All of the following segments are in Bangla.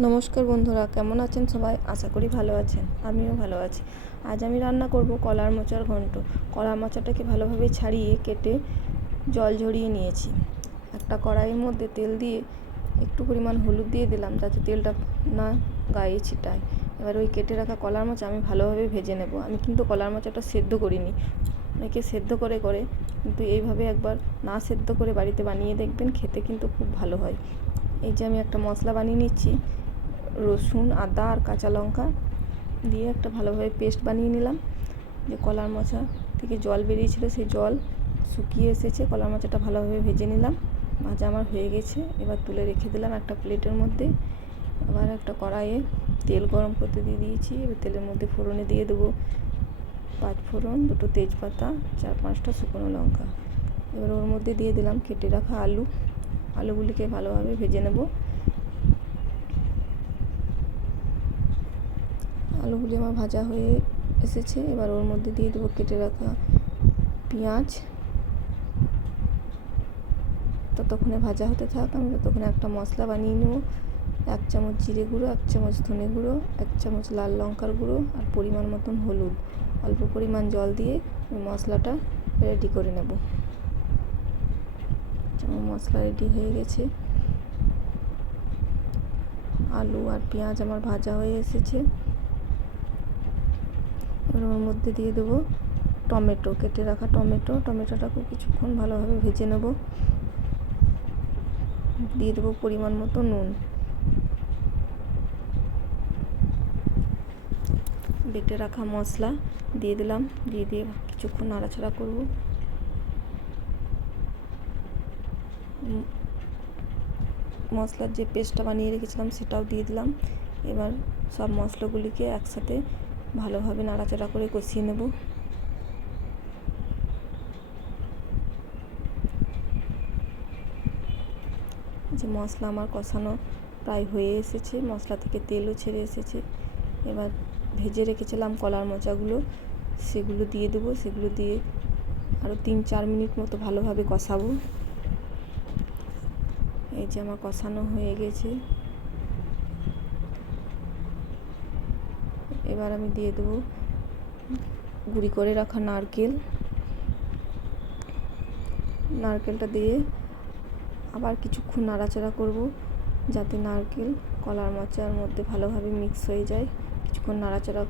নমস্কার বন্ধুরা, কেমন আছেন সবাই? আশা করি ভালো আছেন। আমিও ভালো আছি। আজ আমি রান্না করব কলার মোচার ঘন্ট। কলার মোচাটাকে ভালোভাবে ছাড়িয়ে কেটে জল ঝরিয়ে নিয়েছি। একটা কড়াইয়ের মধ্যে তেল দিয়ে একটু পরিমাণ হলুদ দিয়ে দিলাম যাতে তেলটা না গায়ে ছিটায়। এবার ওই কেটে রাখা কলার মোচা আমি ভালোভাবে ভেজে নেব। আমি কিন্তু কলার মোচাটা সেদ্ধ করিনি, অনেকে সেদ্ধ করে কিন্তু এইভাবে একবার না সেদ্ধ করে বাড়িতে বানিয়ে দেখবেন, খেতে কিন্তু খুব ভালো হয়। এই যে আমি একটা মশলা বানিয়ে নিচ্ছি, রসুন, আদা আর কাঁচা লঙ্কা দিয়ে একটা ভালোভাবে পেস্ট বানিয়ে নিলাম। যে কলার মোচা থেকে জল বেরিয়েছিল সেই জল শুকিয়ে এসেছে। কলার মোচাটা ভালোভাবে ভেজে নিলাম, ভাজা আমার হয়ে গেছে। এবার তুলে রেখে দিলাম একটা প্লেটের মধ্যে। আবার একটা কড়াইয়ে তেল গরম করতে দিয়ে দিয়েছি। এবার তেলের মধ্যে ফোড়নে দিয়ে দেবো 5 ফোড়ন, 2টো তেজপাতা, 4-5টা শুকনো লঙ্কা। এবার ওর মধ্যে দিয়ে দিলাম কেটে রাখা আলুগুলিকে ভালোভাবে ভেজে নেব। আলুগুলি আমার ভাজা হয়ে এসেছে। এবার ওর মধ্যে দিয়ে দেবো কেটে রাখা পেঁয়াজ। ততক্ষণে ভাজা হতে থাক, আমি ততক্ষণে একটা মশলা বানিয়ে নেব। 1 চামচ জিরে গুঁড়ো, 1 চামচ ধনে গুঁড়ো, 1 চামচ লাল লঙ্কার গুঁড়ো আর পরিমাণ মতন হলুদ। অল্প পরিমাণ জল দিয়ে মশলাটা রেডি করে নেব। মশলা রেডি হয়ে গেছে। আলু আর পেঁয়াজ আমার ভাজা হয়ে এসেছে। এবার ওর মধ্যে দিয়ে দেবো টমেটো, কেটে রাখা টমেটোটাকে কিছুক্ষণ ভালোভাবে ভেজে নেব। দিয়ে দেবো পরিমাণ মতো নুন। বেটে রাখা মশলা দিয়ে দিলাম, দিয়ে কিছুক্ষণ নাড়াচাড়া করব। মশলার যে পেস্টটা বানিয়ে রেখেছিলাম সেটাও দিয়ে দিলাম। এবার সব মশলাগুলিকে একসাথে ভালোভাবে নাড়াচাড়া করে কষিয়ে নেব। যে মশলা আমার কষানো প্রায় হয়ে এসেছে, মশলা থেকে তেলও ছেড়ে এসেছে। এবার ভেজে রেখেছিলাম কলার মোচাগুলো, সেগুলো দিয়ে দেবো। সেগুলো দিয়ে আরও 3-4 মিনিট মতো ভালোভাবে কষাবো। এই যে আমার কষানো হয়ে গেছে। এবার আমি দিয়ে দেবো গুঁড়ি করে রাখা নারকেলটা দিয়ে আবার কিছুক্ষণ নাড়াচাড়া করব যাতে নারকেল কলার মোচার মধ্যে ভালোভাবে মিক্স হয়ে যায়। কিছুক্ষণ নাড়াচাড়া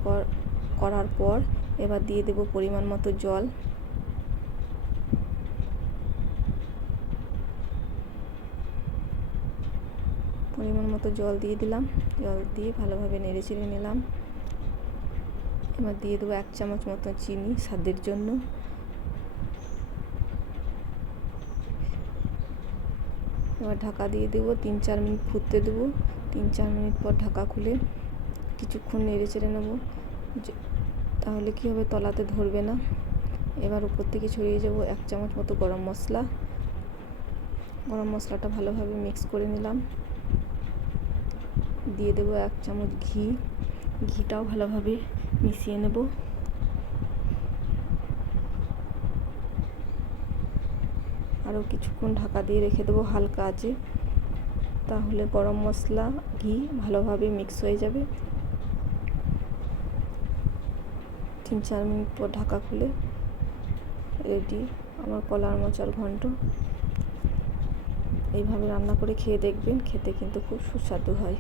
করার পর এবার দিয়ে দেব পরিমাণ মতো জল। পরিমাণ মতো জল দিয়ে দিলাম। জল দিয়ে ভালোভাবে নেড়েচেড়ে নিলাম। এবার দিয়ে দেবো 1 চামচ মতো চিনি স্বাদের জন্য। এবার ঢাকা দিয়ে দেবো, 3-4 মিনিট ফুটতে দেবো। 3-4 মিনিট পর ঢাকা খুলে কিছুক্ষণ নেড়েচেড়ে নেব, তাহলে কী হবে, তলাতে ধরবে না। এবার উপর থেকে ছড়িয়ে যাব 1 চামচ মতো গরম মশলাটা ভালোভাবে মিক্স করে নিলাম। দিয়ে দেবো 1 চামচ ঘিটাও ভালোভাবে মিশিয়ে নেব। আরও কিছুক্ষণ ঢাকা দিয়ে রেখে দেবো হালকা আঁচে, তাহলে গরম মশলা ঘি ভালোভাবে মিক্স হয়ে যাবে। 3-4 মিনিট পর ঢাকা খুলে রেডি আমার কলার মোচার ঘন্ট। এইভাবে রান্না করে খেয়ে দেখবেন, খেতে কিন্তু খুব সুস্বাদু হয়।